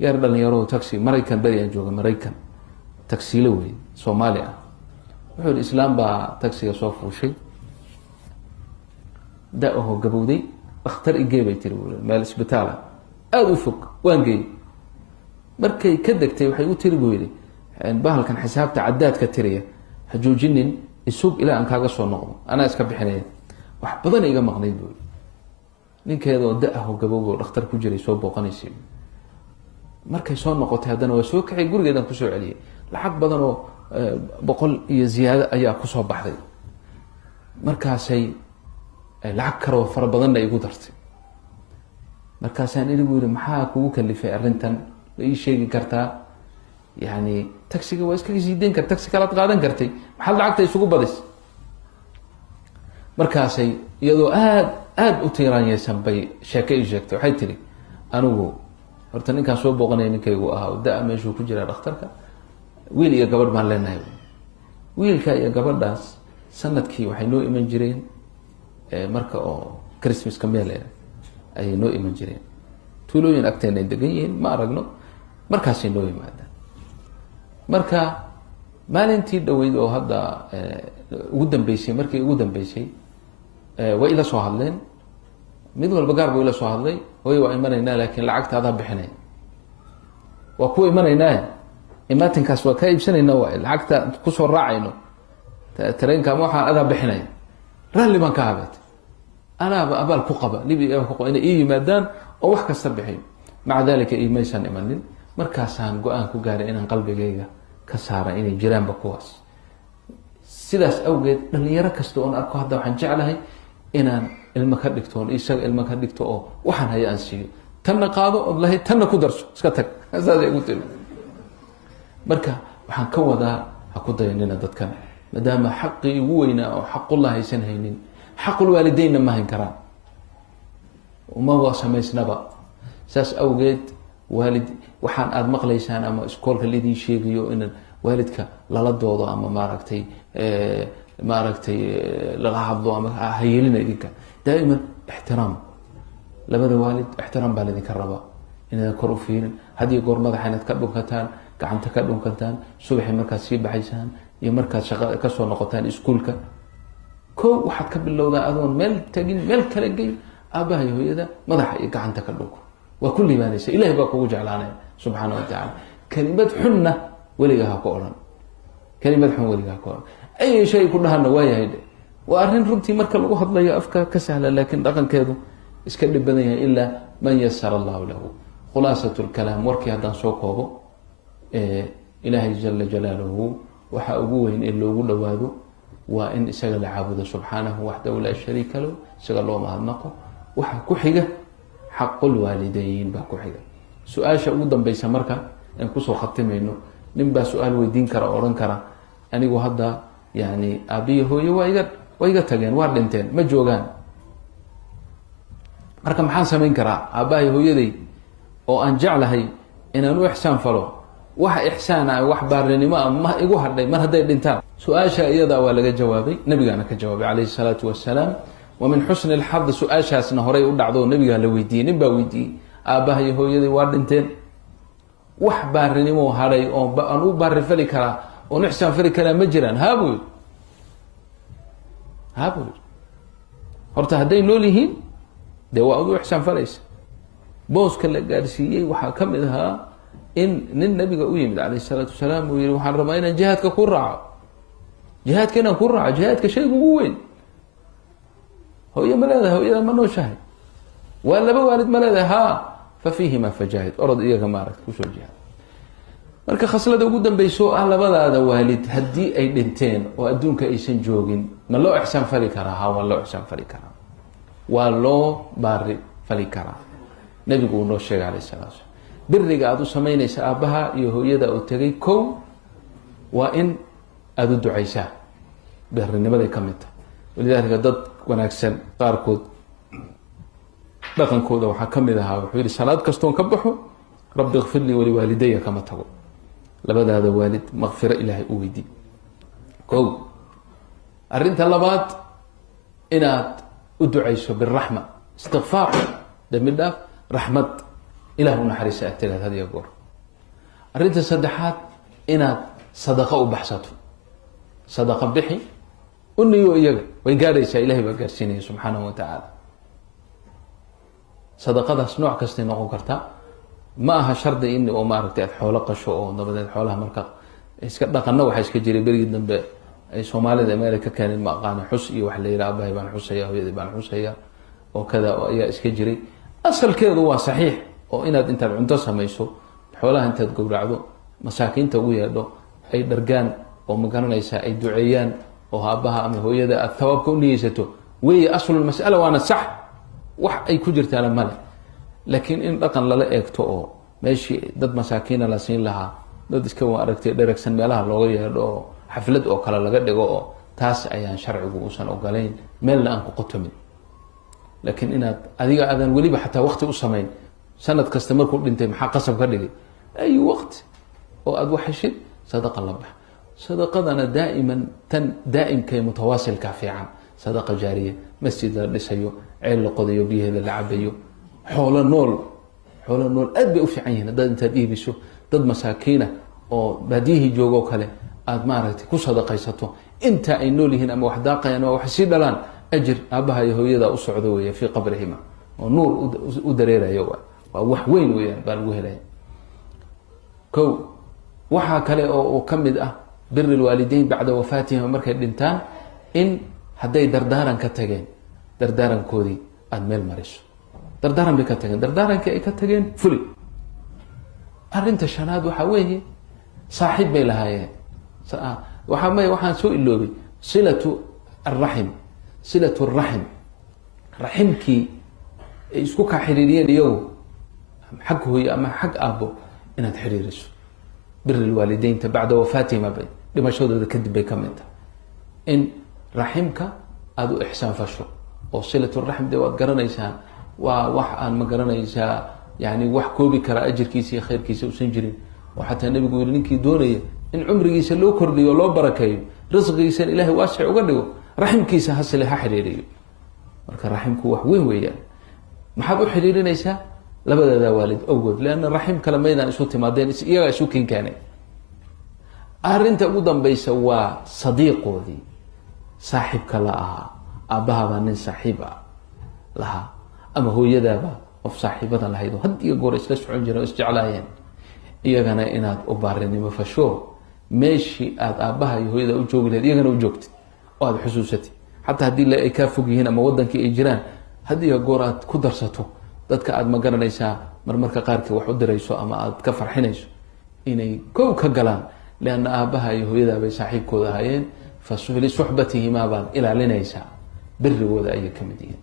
yar dhalinyaro taxi Maraykan bari aan jooga Maraykan taxi la weey Soomaali ah wuxuu islaam baa taxiga soo fuushay daaho gabowday dhakhtar igeebay tiri meel isbitaal aad u fog waan geey markay ka degtay waxay u tiri buu yiri bahalkan xisaabta cadaadka tiriya ha joojinin isug ilaa aan kaaga soo noqdo ana iska bixinay wax badan iga maqnay buu ninkeedo daaho gabowgo dhakhtar ku jiray soo booqanaysay markay soo noqotay hadana waa soo kacay gurigeedan ku soo celiyay lacag badan oo 100 iyo ziyaado ayaa ku soo baxday markaasay lacag karo fara badan ay igu dartay markaasaan inigu yiri maxaa kugu kalifay arintan ay sheegi kartaa yani taxiga waa iska siideen kar taxi kala qaadan kartay maxaa lacagta isugu badis markaasay iyadoo aad u tiiraanaysan bay sheekay sheegtay waxay tiri anigu horta ninkaan soo booqanay ninkaygu ahaa daa meeshu ku jira dhakhtarka wiil iyo gabadh baan leenahay wiilka iyo gabadhaas sanadkii waxay noo iman jireen marka oo Christmas ka meel ay noo iman jireen tuulooyin agteena degan yihiin ma aragno markaas ay noo yimaadaan marka maalintii dhaweyd oo hadda ugu dambeysay markii ugu dambeysay way ila soo hadleen mid walba gaar buu ila soo hadlay way waa imanayna laakiin lacagtaada bixinay waa ku imanayna imaatinkaas waa ka iibsanayna waa lacagta ku soo raacayno tareenka ma waxa ada bixinay raalli baan ka habad ana abal ku qaba libi ku qaba inay yimaadaan oo wax kasta bixiyo maca dalika iimaysan imanin markaasaan go'aan ku gaaray inaan qalbigayga ka saara inay jiraanba kuwaas sidaas awgeed dhalinyaro kasta oo arko hadda waxaan jeclahay inaan ilma ka dhigto isaga ilma ka dhigto oo waxaan hayaan siiyo tanna qaado oo lahay tanna ku darso iska tag asaas ay ku tiri marka waxaan ka wadaa ha ku dayanina dadkan maadaama xaqi ugu weynaa oo xaqullah aysan haynin xaqul waalideyn ma hayn karaan uma waa samaysnaba saas awgeed waalid waxaan aad maqlaysaan ama iskoolka lidii sheegayo in waalidka lala doodo ama maaragtay lala hadlo ama hayelina idinka daaima ixtiraam labada waalid ixtiraam baa idinka rabaa inaad kor u fiirin hadii goor madaxa inaad ka dhunkataan gacanta ka dhunkataan subaxii markaad sii baxaysaan iyo markaad shaqo ka soo noqotaan iskuulka koo waxaad ka bilowdaa adoon meel tagin meel kale gey aabaha iyo hooyada madaxa iyo gacanta ka dhunko waa kulli baanaysa ilaahay baa kugu jeclaanaya subxaanahu wa tacaala kalimad xunna weliga ha ku odhan kalimad xun weliga ha ku odhan ay shay ku dhahana waa yahay waa arrin runtii marka lagu hadlayo afka ka sahlan laakiin dhaqankeedu iska dhib badan yahay ilaa man yasara allahu lahu khulaasatu lkalaam warkii haddaan soo koobo ilaahay jala jalaaluhu waxa ugu weyn in loogu dhawaado waa in isaga la caabudo subxaanahu waxdahu laa shariika lahu isaga loo mahadnaqo waxa ku xiga xaqul waalidayn baa ku xiga su-aasha ugu dambaysa marka aan kusoo khatimayno nin baa su-aal weydiin kara oo odhan kara anigu hadda yani aabiyo hooyo waa iga tageen waa dhinteen ma joogaan marka maxaan samayn karaa aabbahay hooyaday oo aan jeclahay inaan u ixsaan falo wax ixsaana wax baarinimo ma igu hadhay mar hadday dhintaan su-aasha iyada waa laga jawaabay nabigaana ka jawaabay calayhi salaatu wasalaam ومن حسن الحظ سؤاشاسنا هوري u dhacdo nabiga la weydiiyay nin baa weydiiyay aabaha iyo hooyaday waa dhinteen wax baarinimo haray oo aan u baari fali kara oo nixsan fali kara ma jiraan haabu horta haday nool yihiin de waa u ixsaan falaysa booska la gaarsiiyay waxa kamid ahaa in nin nabiga u yimid calayhi salaatu wasalaam uu yiri waxaan rabaa inaan jihaadka ku raaco jihaadka shaygu ugu weyn هوية ملاذا هوية ما نوشاهد ولا بوالد ملاذا ها ففيهما فجاهد أرد إياك مارك وشو الجهاد marka khaslada ugu dambayso ah labadaada waalid hadii ay dhinteen oo adduunka aysan joogin ma loo ixsaan fali karaa ha waa loo ixsaan fali karaa waa loo baari fali karaa nabigu uu noo sheegay calayhi salaatu birriga aad u samaynaysa aabaha iyo hooyada oo tagay kow waa in aad u ducaysaa birrinimada ka mid tahay walidaalika dad wanaagsan qaarkood dhaqankooda waxaa ka mid ahaa wuxuu yidhi salaad kastoon ka baxo rabbi ikfir lii waliwaalidaya kama tago labadaada waalid maqfiro ilaahay u weydii kow arrinta labaad inaad u ducayso biraxma istikfaar dembi dhaaf raxmad ilah u naxariisa aad tiraad had iyo goor. arrinta saddexaad inaad sadaqa u baxsato, sadaqa bixi u niyo iyaga way gaadhaysaa, ilahay baa gaarsiinaya subxaanahu wa tacaala. sadaqadaas nooc kastay noqon kartaa, ma aha shardi in oo maaragtay aad xoolo qasho oo dabadeed xoolaha marka iska dhaqanna waxaa iska jiray berigii dambe ay soomaalida meel ka keeneen ma aqaani xus iyo wax la yidhaha abahay baan xusaya, hooyadii baan xusaya oo kada ayaa iska jiray. asalkeedu waa saxiix oo inaad intaad cunto samayso xoolaha intaad gowracdo masaakiinta ugu yeedho ay dhargaan oo magaranaysaa ay duceeyaan oo aabaha ama hooyada aad tawaabka u niyeysato weeye aslul mas'ala, waana sax wax ay ku jirtaana male. laakiin in dhaqan lala eegto oo meeshii dad masaakiina la siin lahaa dad iska aragtay dheragsan meelaha looga yeedho oo xaflad oo kale laga dhigo oo taas ayaan sharcigu uusan ogolayn, meelna aan ku qotomin. laakiin inaad adiga aadan weliba xataa waqti u samayn, sanad kasta markuu dhintay maxaa qasab ka dhigay, ay waqti oo aada wax heshid sadaqa la bax. sadaqadana daa'iman tan daa'imkay mutawaasilka fiican, sadaqa jaariya, masjid la dhisayo, ceel la qodayo, biyaheeda la cabayo, xoolo nool aad bay u fiican yihiin haddaad intaad iibiso dad masaakiina oo baadiyihii joogoo kale aada maaragtay ku sadaqaysato, inta ay nool yihiin ama wax daaqayaan ama wax sii dhalaan, ajir aabaha iyo hooyada u socdo weeye fii qabrihima oo nuur u dareerayo, waa wax weyn weeyaan baa lagu helaya. ko waxaa kale oo ka mid ah biri lwaalideyn bacda wafaatihima, markay dhintaan in hadday dardaaran ka tageen dardaarankoodii aada meel mariso. dardaaran bay ka tageen, dardaarankii ay ka tageen fuli. arrinta shanaad waxaa weeye saaxiib bay lahaayeen, waxaan soo iloobay silatu araxim, silatu raxim, raximkii ay isku kaa xiriiriyeen iyagu xag hooye ama xag aabbo inaad xiriiriso. biri lwaalideynta bacda wafaatihima bay dhimashadooda kadib bay ka mid tahay in raximka aada u ixsaan fasho oo silatu raxim dee waad garanaysaan waa wax aan ma garanaysaa yani wax koobi kara ajirkiisa iyo khayrkiisa usan jirin, oo xataa nabigu yiri ninkii doonaya in cumrigiisa loo kordhiyo loo barakeeyo risqigiisana ilaahay waasic uga dhigo raximkiisa hasile ha xiriiriyo. marka raximku wax weyn weeyaan. maxaad u xiriirinaysaa labadada waalid awgood, leanna raxim kale maydaan isu timaadeen, iyagaa isu kinkaanay. arrinta ugu dambaysa waa sadiiqoodii saaxiibka la ahaa, aabbahabaa nin saaxiib ah lahaa ama hooyadaaba qof saaxiibada lahayd oo had iyo goor isla socon jireen oo isjeclaayeen, iyagana inaad u baarinimo fasho meeshii aada aabbaha iyo hooyada u joogi lahayd iyagana u joogtid oo aada xusuusatid, xataa haddii ay kaa fog yihiin ama wadankii ay jiraan, had iyo goor aad ku darsato dadka aada ma garanaysaa marmarka qaarkii wax u dirayso ama aada ka farxinayso inay kow ka galaan, leanna aabbaha iyo hooyadaabay saaxiibkooda ahaayeen, fa lisuxbatihimaa baad ilaalinaysaa, birigooda ayay ka mid yihiin.